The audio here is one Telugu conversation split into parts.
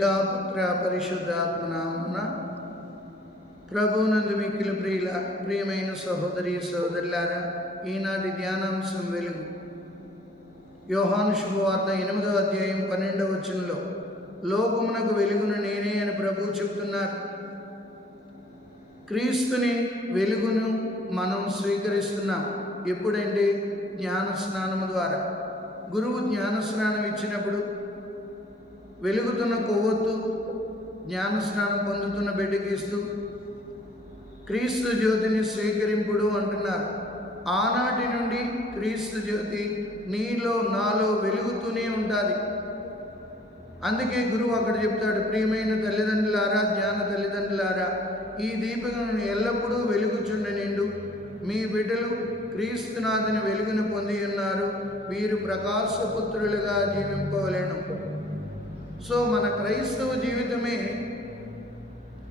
పితా పుత్ర పరిశుద్ధాత్మ నామమున ప్రభువునందు మిక్కిలి ప్రియమైన సహోదరి సహోదరులారా, ఈనాటి ధ్యానాంశం వెలుగు. యోహాను శుభవార్త 8వ అధ్యాయం 12వ వచనంలో లోకమునకు వెలుగును నేనే అని ప్రభువు చెప్తున్నారు. క్రీస్తుని వెలుగును మనం స్వీకరిస్తున్నాం. ఎప్పుడంటే జ్ఞాన స్నానము ద్వారా. గురువు జ్ఞాన స్నానం ఇచ్చినప్పుడు వెలుగుతున్న కొవ్వొత్తు జ్ఞాన స్నానం పొందుతున్న బిడ్డకి ఇస్తూ క్రీస్తు జ్యోతిని స్వీకరింపుడు అంటున్నారు. ఆనాటి నుండి క్రీస్తు జ్యోతి నీలో నాలో వెలుగుతూనే ఉంటుంది. అందుకే గురువు అక్కడ చెప్తాడు, ప్రియమైన తల్లిదండ్రులారా, జ్ఞాన తల్లిదండ్రులారా, ఈ దీపమును ఎల్లప్పుడూ వెలుగుచుండనిండు. మీ బిడ్డలు క్రీస్తునాథుని వెలుగును పొంది ఉన్నారు. వీరు ప్రకాశపుత్రులుగా జీవింపవలెను. సో మన క్రైస్తవ జీవితమే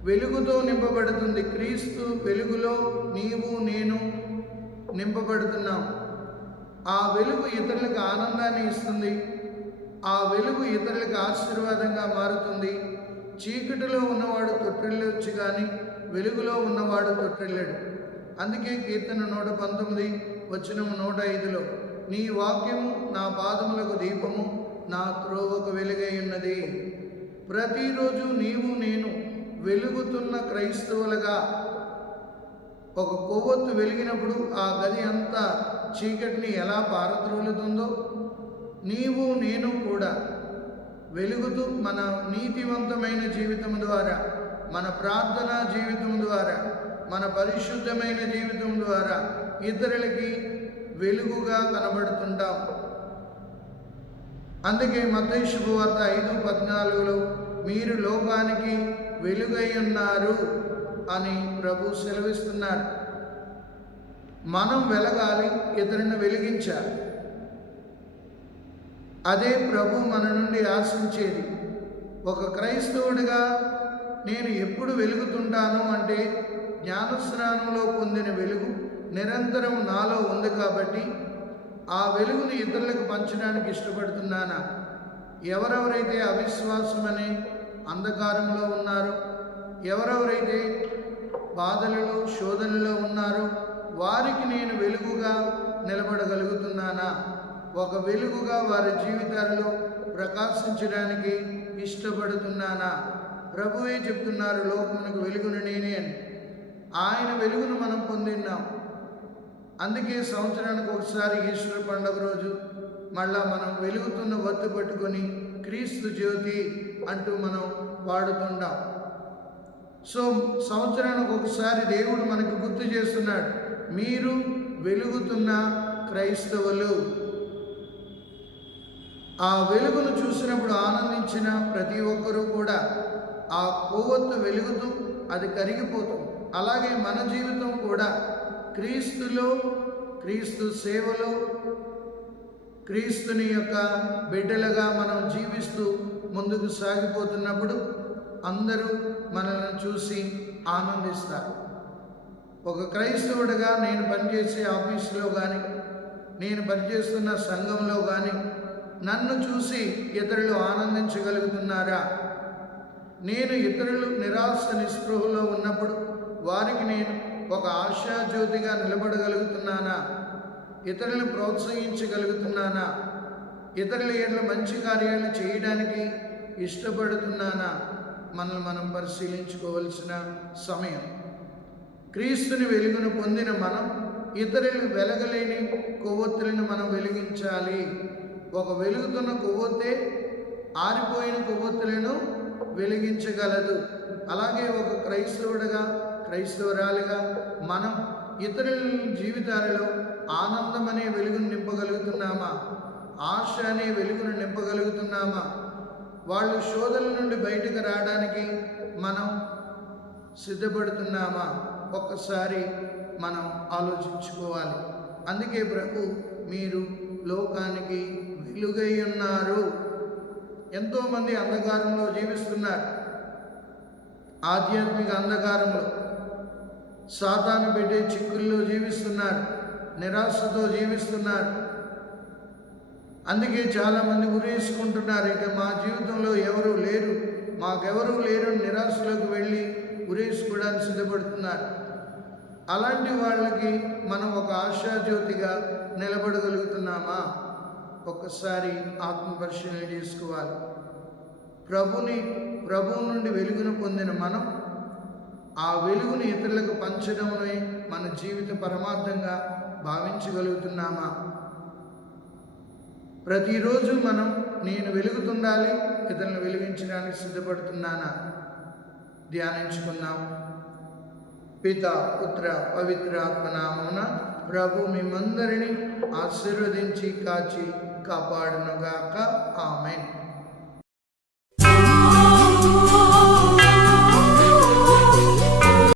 వెలుగుతో నింపబడుతుంది. క్రీస్తు వెలుగులో నీవు నేను నింపబడుతున్నాం. ఆ వెలుగు ఇతరులకు ఆనందాన్ని ఇస్తుంది. ఆ వెలుగు ఇతరులకు ఆశీర్వాదంగా మారుతుంది. చీకటిలో ఉన్నవాడు తొట్టిల్లొచ్చు కానీ వెలుగులో ఉన్నవాడు తొట్టిల్లడు. అందుకే కీర్తన 119 వచనం 105లో నీ వాక్యము నా పాదములకు దీపము, నా త్రోవకు వెలుగై ఉన్నది. ప్రతిరోజు నీవు నేను వెలుగుతున్న క్రైస్తవులుగా, ఒక కొవ్వొత్తు వెలిగినప్పుడు ఆ గది అంతా చీకటిని ఎలా పారద్రోలుతుందో, నీవు నేను కూడా వెలుగుతూ మన నీతివంతమైన జీవితం ద్వారా, మన ప్రార్థనా జీవితం ద్వారా, మన పరిశుద్ధమైన జీవితం ద్వారా ఇతరులకి వెలుగుగా కనబడుతుంటాం. అందుకే మత్తయి శుభవార్త 5:14లో మీరు లోకానికి వెలుగై ఉన్నారు అని ప్రభు సెలవిస్తున్నారు. మనం వెలగాలి, ఇతరులను వెలిగించాలి. అదే ప్రభు మన నుండి ఆశించేది. ఒక క్రైస్తవుడిగా నేను ఎప్పుడు వెలుగుతుంటాను అంటే జ్ఞానస్నానంలో పొందిన వెలుగు నిరంతరం నాలో ఉంది కాబట్టి ఆ వెలుగుని ఇతరులకు పంచడానికి ఇష్టపడుతున్నానా? ఎవరెవరైతే అవిశ్వాసం అనే అంధకారంలో ఉన్నారో, ఎవరెవరైతే బాధలలో శోధనలో ఉన్నారో వారికి నేను వెలుగుగా నిలబడగలుగుతున్నానా? ఒక వెలుగుగా వారి జీవితాల్లో ప్రకాశించడానికి ఇష్టపడుతున్నానా? ప్రభువే చెప్తున్నారు, లోకమునకు వెలుగును నేనే అని. ఆయన వెలుగును మనం పొందిన్నాం. అందుకే సంవత్సరానికి ఒకసారి ఈస్టర్ పండుగ రోజు మళ్ళా మనం వెలుగుతున్న వత్తు పట్టుకొని క్రీస్తు జ్యోతి అంటూ మనం పాడుతుంటాం. సో సంవత్సరానికి ఒకసారి దేవుడు మనకు గుర్తు చేస్తున్నాడు, మీరు వెలుగుతున్న క్రైస్తవులు. ఆ వెలుగును చూసినప్పుడు ఆనందించిన ప్రతి ఒక్కరూ కూడా ఆ కొవ్వొత్తు వెలుగుతూ అది కరిగిపోతుంది. అలాగే మన జీవితం కూడా క్రీస్తులో, క్రీస్తు సేవలో, క్రీస్తుని యొక్క బిడ్డలుగా మనం జీవిస్తూ ముందుకు సాగిపోతున్నప్పుడు అందరూ మనల్ని చూసి ఆనందిస్తారు. ఒక క్రైస్తవుడిగా నేను పనిచేసే ఆఫీసులో కానీ, నేను పనిచేస్తున్న సంఘంలో కానీ నన్ను చూసి ఇతరులు ఆనందించగలుగుతున్నారా? నేను ఇతరులు నిరాశ నిస్పృహలో ఉన్నప్పుడు వారికి నేను ఒక ఆశాజ్యోతిగా నిలబడగలుగుతున్నానా? ఇతరులను ప్రోత్సహించగలుగుతున్నానా? ఇతరుల ఏళ్ళ మంచి కార్యాలను చేయడానికి ఇష్టపడుతున్నానా? మనల్ని మనం పరిశీలించుకోవలసిన సమయం. క్రీస్తుని వెలుగును పొందిన మనం ఇతరులు వెలగలేని కొవ్వొత్తులను మనం వెలిగించాలి. ఒక వెలుగుతున్న కొవ్వొత్తే ఆరిపోయిన కొవ్వొత్తులను వెలిగించగలదు. అలాగే ఒక క్రైస్తవుడిగా, క్రైస్తవురాలిగా మనం ఇతరుల జీవితాలలో ఆనందం అనే వెలుగును నింపగలుగుతున్నామా? ఆశ అనే వెలుగును నింపగలుగుతున్నామా? వాళ్ళు శోధనల నుండి బయటకు రావడానికి మనం సిద్ధపడుతున్నామా? ఒక్కసారి మనం ఆలోచించుకోవాలి. అందుకే ప్రభు మీరు లోకానికి వెలుగై ఉన్నారు. ఎంతోమంది అంధకారంలో జీవిస్తున్నారు. ఆధ్యాత్మిక అంధకారంలో, సాతాను పెట్టే చిక్కుల్లో జీవిస్తున్నారు, నిరాశతో జీవిస్తున్నారు. అందుకే చాలామంది ఉరేసుకుంటున్నారు, ఇక మా జీవితంలో ఎవరు లేరు, మాకెవరూ లేరు నిరాశలోకి వెళ్ళి ఉరేసుకోవడానికి సిద్ధపడుతున్నారు. అలాంటి వాళ్ళకి మనం ఒక ఆశాజ్యోతిగా నిలబడగలుగుతున్నామా? ఒక్కసారి ఆత్మపరిశీలన చేసుకోవాలి. ప్రభువు నుండి వెలుగును పొందిన మనం ఆ వెలుగుని ఇతరులకు పంచడమే మన జీవిత పరమార్థంగా భావించగలుగుతున్నామా? ప్రతిరోజు మనం నేను వెలుగుతుండాలి, ఇతరులను వెలిగించడానికి సిద్ధపడుతున్నానా? ధ్యానించుకుందాం. పిత, పుత్ర, పవిత్ర ఆత్మ నామమున ప్రభు మిమ్మందరినీ ఆశీర్వదించి కాచి కాపాడునుగాక. ఆమేన్.